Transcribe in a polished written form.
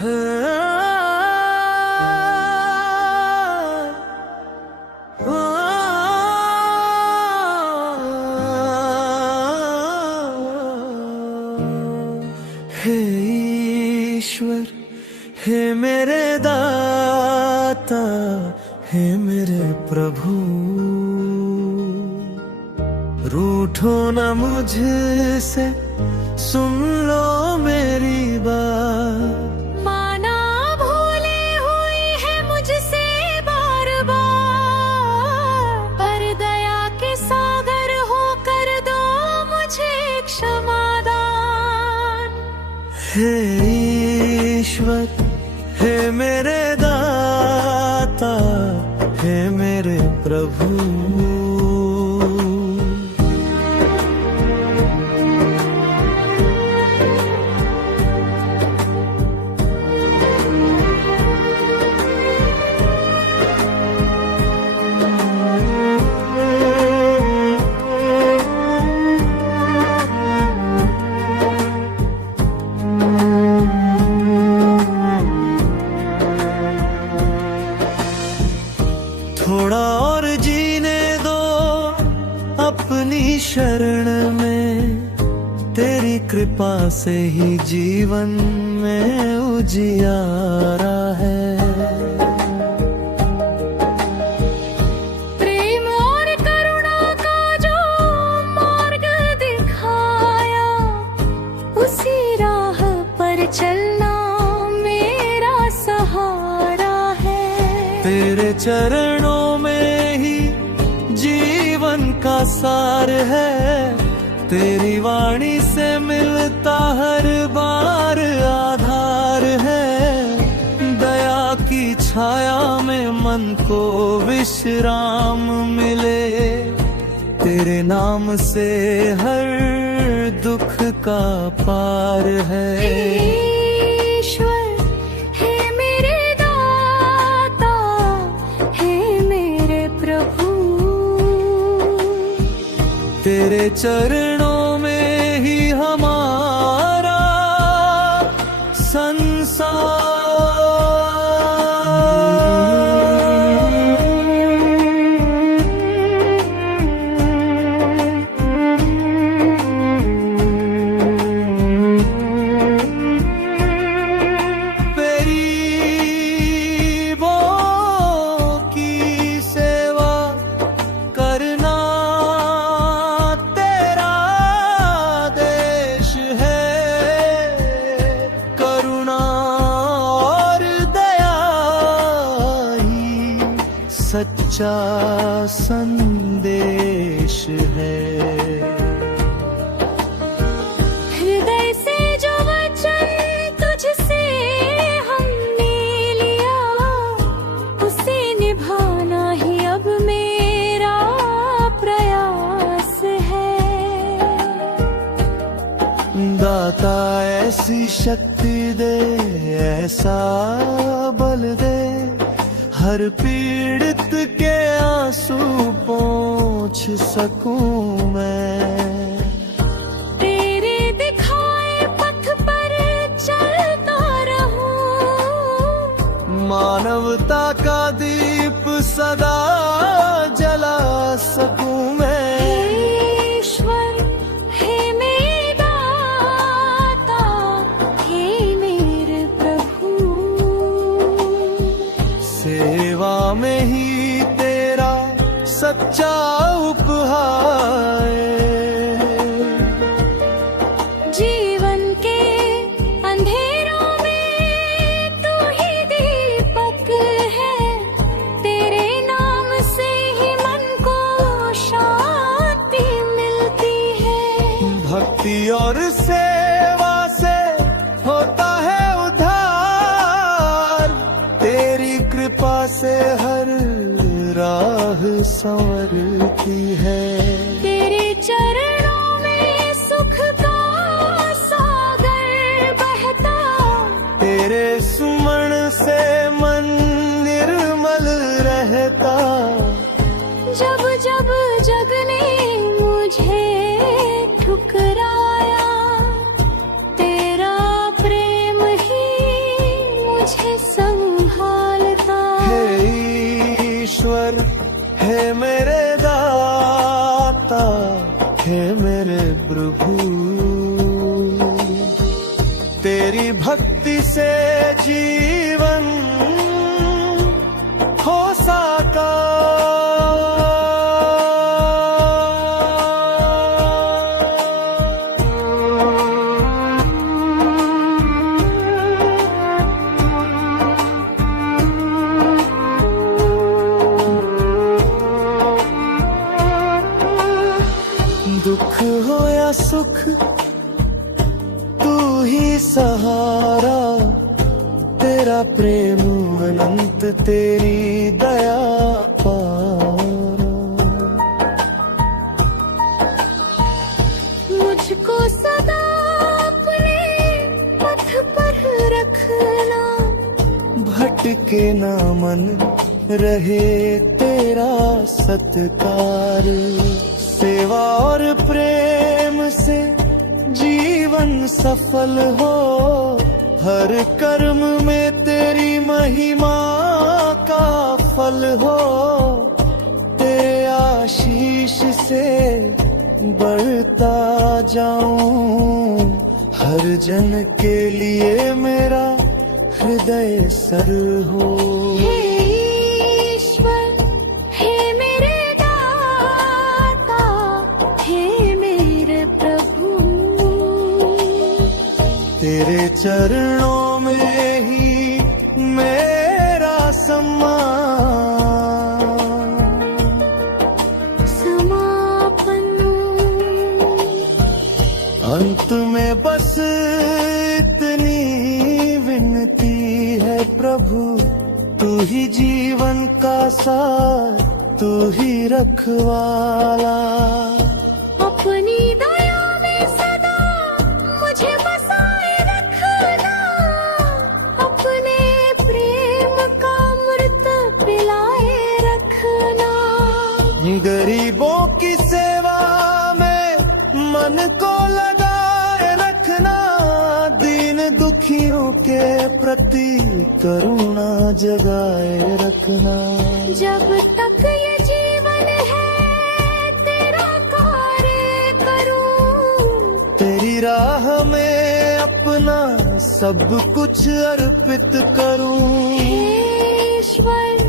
हे ईश्वर, हे मेरे दाता, हे मेरे प्रभु, रूठो न मुझसे, सुन लो मेरी बात। माना भूले हुई है मुझसे बार बार, पर दया के सागर हो कर दो मुझे क्षमादान। हे ईश्वर, हे मेरे दाता, हे मेरे प्रभु, थोड़ा और जीने दो अपनी शरण में, तेरी कृपा से ही जीवन में उजियारा है। प्रेम और करुणा का जो मार्ग दिखाया, उसी राह पर चलना मेरा सहारा है। तेरे चरणों में ही जीवन का सार है, तेरी वाणी से मिलता हर बार आधार है। दया की छाया में मन को विश्राम मिले, तेरे नाम से हर दुख का पार है। ईश्वर, हे मेरे दाता, हे मेरे प्रभु, तेरे चरणों में ही हमारा सच्चा संदेश है। हृदय से जो वचन तुझसे हमने लिया, उसे निभाना ही अब मेरा प्रयास है। दाता ऐसी शक्ति दे, ऐसा बल दे, हर पीड़ित के आंसू पोंछ सकूं मैं। तेरे दिखाए पथ पर चलता रहूं, मानवता का दीप सदा जला सकूं मैं। ईश्वर, हे मेरे दाता, हे मेरे प्रभु, सेवा में ही तेरा सच्चा उपहार, जीवन के अंधेरों में तू ही दीपक है। तेरे नाम से ही मन को शांति मिलती है। भक्ति और सेवा से होता है उद्धार, तेरी कृपा से हर राह संवरती है। तेरे चरणों में सुख का सागर बहता, तेरे सुमन से मन निर्मल रहता। जब जब जग ने मुझे ठुकराया, तेरा प्रेम ही तेरी भक्ति से जीवन हो दुख हो या सुख तू ही सहारा, तेरा प्रेम अनंत तेरी दया पारा। मुझको सदा अपने पथ पर रखना, भटके ना मन रहे तेरा सत्कार। सेवा और प्रेम से जीवन सफल हो, हर कर्म में तेरी महिमा का फल हो। तेरे आशीष से बढ़ता जाऊं, हर जन के लिए मेरा हृदय सर हो। हे ईश्वर, हे मेरे दाता, हे मेरे प्रभु, तेरे चरणों में ही मेरा समापन। अंत में बस इतनी विनती है प्रभु, तू ही जीवन का सार, तू ही रखवाला। अपनी दया में सदा मुझे बसाए रखना, अपने प्रेम का अमृत पिलाए रखना। गरीबों की सेवा में मन को लगाए रखना, दीन दुखियों के प्रति करुणा जगाए रखना। जब तक ये जीवन है तेरा कार्य करूं, तेरी राह में अपना सब कुछ अर्पित करूं। हे ईश्वर,